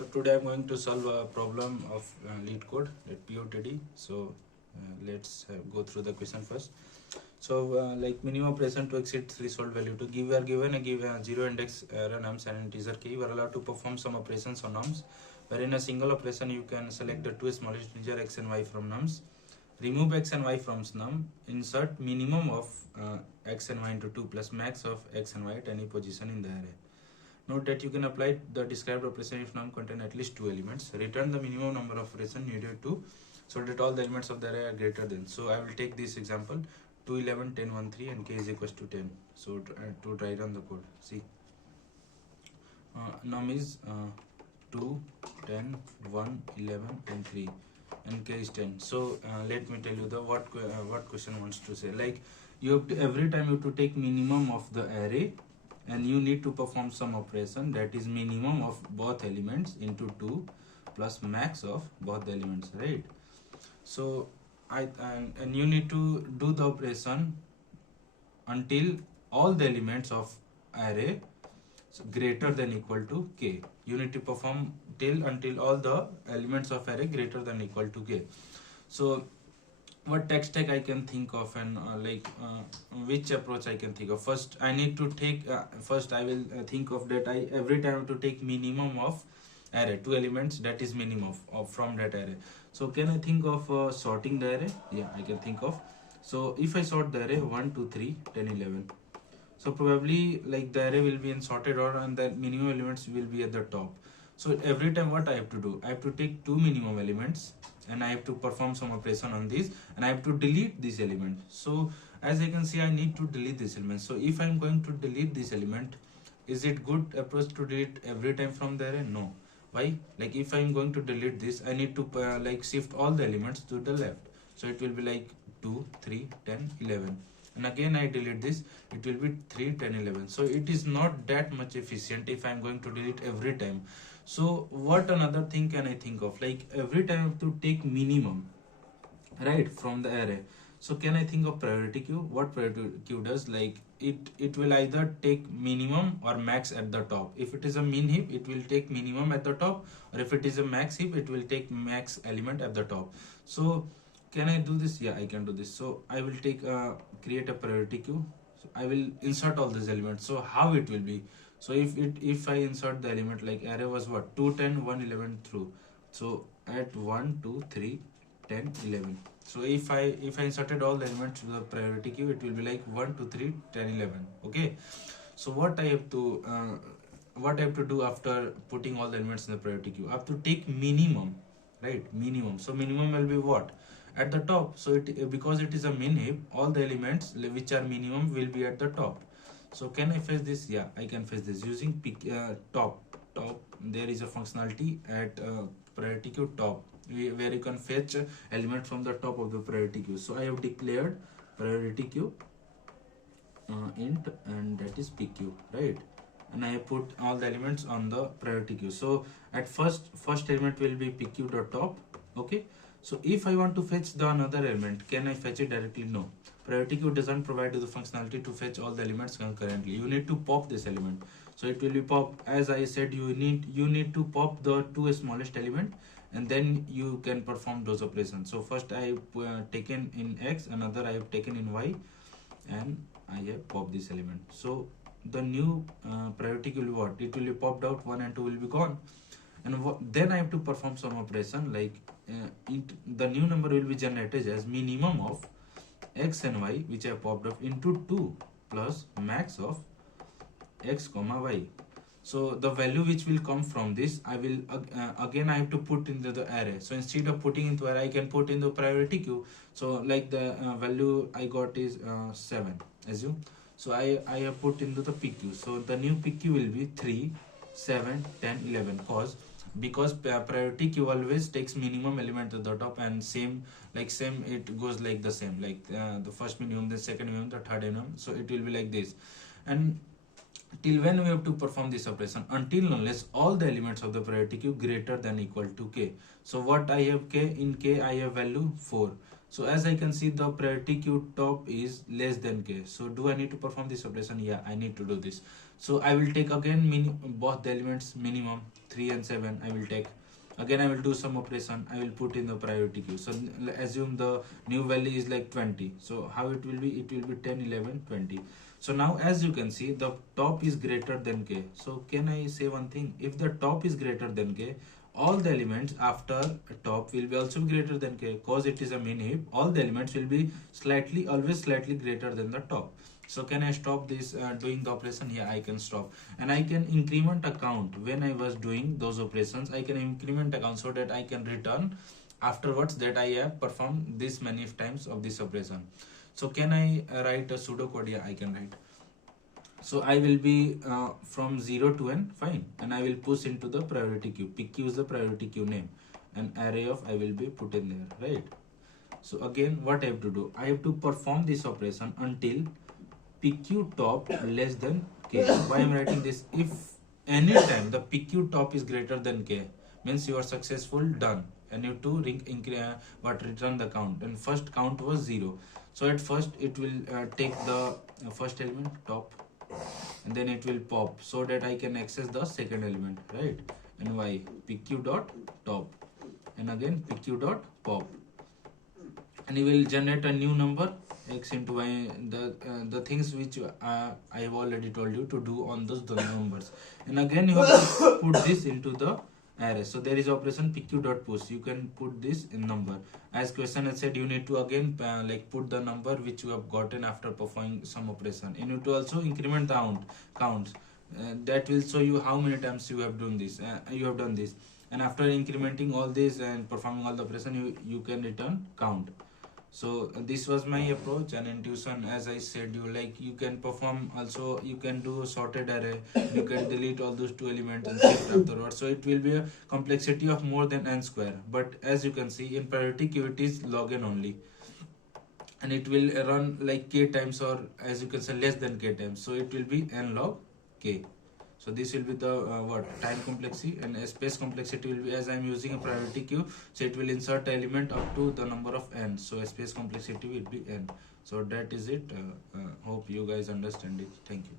So today I'm going to solve a problem of leetcode, POTD. So let's go through the question first. So like minimum operation to exceed threshold value. To give, we are given a zero index array nums and integer key. We are allowed to perform some operations on nums. Where in a single operation you can select the two smallest integer x and y from nums, remove x and y from num, insert minimum of x and y into 2 plus max of x and y at any position in the array. Note that you can apply the described operation if num contain at least two elements. Return the minimum number of operations needed to so that all the elements of the array are greater than. So I will take this example 2, 11, 10, 1, 3 and k is equals to 10. So to write on the code, see num is 2, 10, 1, 11 and 3 and k is 10. So let me tell you the what question wants to say. Like you have to, every time you have to take minimum of the array and you need to perform some operation that is minimum of both elements into 2 plus max of both the elements, right? So and you need to do the operation until all the elements of array greater than equal to k. You need to perform until all the elements of array greater than equal to k. So what text tag I can think of and which approach I can think of. First I need to take first I will think of that I every time to take minimum of array, two elements that is minimum of from that array. So can I think of sorting the array? Yeah, I can think of. So if I sort the array 1, 2, 3, 10, 11, so probably like the array will be in sorted order and the minimum elements will be at the top. So every time what I have to do, I have to take two minimum elements and I have to perform some operation on this and I have to delete this element. So as you can see, I need to delete this element. So if I am going to delete this element, is it good approach to delete every time from the array? No. Why? Like if I am going to delete this, I need to like shift all the elements to the left. So it will be like 2, 3, 10, 11. And again I delete this, it will be 3, 10, 11. So it is not that much efficient if I am going to delete every time. So what another thing can I think of? Like every time I have to take minimum, right, from the array. So can I think of priority queue? What priority queue does? Like it will either take minimum or max at the top. If it is a min heap, it will take minimum at the top, or if it is a max heap, it will take max element at the top. So can I do this? Yeah, I can do this. So I will take create a priority queue. So I will insert all these elements. So how it will be? So if I insert the element, like array was what, 2, 10, 1, 11 through. So at 1, 2, 3, 10, 11. So if I inserted all the elements to the priority queue, it will be like 1, 2, 3, 10, 11. Okay. So what I have to do after putting all the elements in the priority queue? I have to take minimum, right? Minimum. So minimum will be what? At the top. So because it is a min heap, all the elements which are minimum will be at the top. So can I fetch this? Yeah, I can fetch this using top. There is a functionality at priority queue top where you can fetch element from the top of the priority queue. So I have declared priority queue int, and that is pq, right? And I have put all the elements on the priority queue. So at first element will be pq.top. Okay. So if I want to fetch the another element, can I fetch it directly? No. Priority queue doesn't provide you the functionality to fetch all the elements concurrently. You need to pop this element. So it will be pop, as I said, you need to pop the two smallest element and then you can perform those operations. So first I have taken in x, another I have taken in y, and I have popped this element. So the new priority queue will be what? It will be popped out, 1 and 2 will be gone. And then I have to perform some operation like the new number will be generated as minimum of x and y which I popped up into 2 plus max of x comma y. So the value which will come from this, I will again I have to put into the array. So instead of putting into array, I can put in the priority queue. So like the value I got is 7, assume. So I have put into the pq. So the new pq will be 3, 7, 10, 11 because priority queue always takes minimum element at the top, and same it goes like the same, like the first minimum, the second minimum, the third minimum. So it will be like this. And till when we have to perform this operation? Until unless all the elements of the priority queue greater than equal to k. So what I have k, in k I have value 4. So as I can see, the priority queue top is less than k. So do I need to perform this operation? Yeah, I need to do this. So I will take again both the elements minimum 3 and 7. I will take again, I will do some operation. I will put in the priority queue. So assume the new value is like 20. So how it will be? It will be 10, 11, 20. So now as you can see, the top is greater than k. So can I say one thing? If the top is greater than k, all the elements after top will be also greater than k, cause it is a min heap. All the elements will be always slightly greater than the top. So can I stop this doing the operation? Yeah, I can stop. And I can increment a count. When I was doing those operations, I can increment a count so that I can return afterwards that I have performed this many times of this operation. So can I write a pseudocode? Yeah, I can write. So I will be from 0 to n, fine, and I will push into the priority queue. PQ is the priority queue name, an array of I will be put in there, right? So again, what I have to do? I have to perform this operation until PQ top less than k. Why I am writing this? If any time the PQ top is greater than k, means you are successful, done, and you have to return the count. And first count was 0. So at first it will take the first element top, and then it will pop so that I can access the second element, right? And y pq dot top, and again pq dot pop, and you will generate a new number x into y, the things which I have already told you to do on those numbers. And again you have to put this into the array. So there is operation pq dot push. You can put this in number. As question has said, you need to again like put the number which you have gotten after performing some operation. You need to also increment the counts. That will show you how many times you have done this. And after incrementing all this and performing all the operation, you can return count. So this was my approach. And in tuition, as I said, you can perform also, you can do sorted array, you can delete all those 2 elements and shift afterwards. So it will be a complexity of more than n square. But as you can see, in priority queue it is log n only, and it will run like k times, or as you can say less than k times. So it will be n log k. So this will be the time complexity, and space complexity will be, as I am using a priority queue, so it will insert element up to the number of n. So space complexity will be n. So that is it. Hope you guys understand it. Thank you.